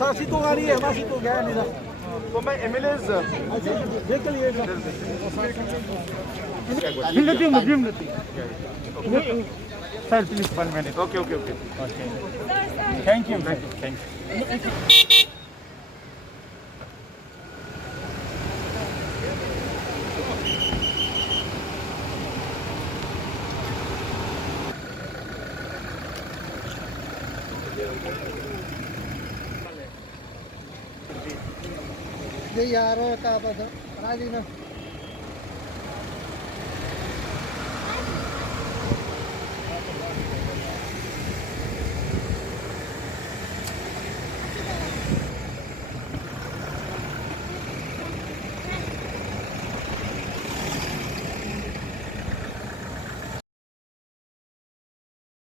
सासी तो गाड़ी है हमारी तो गया नहीं था तो मैं एमएलएज देख लिए sir please 1 minute. Okay okay okay Thank you. ये यार होता बस राजी ना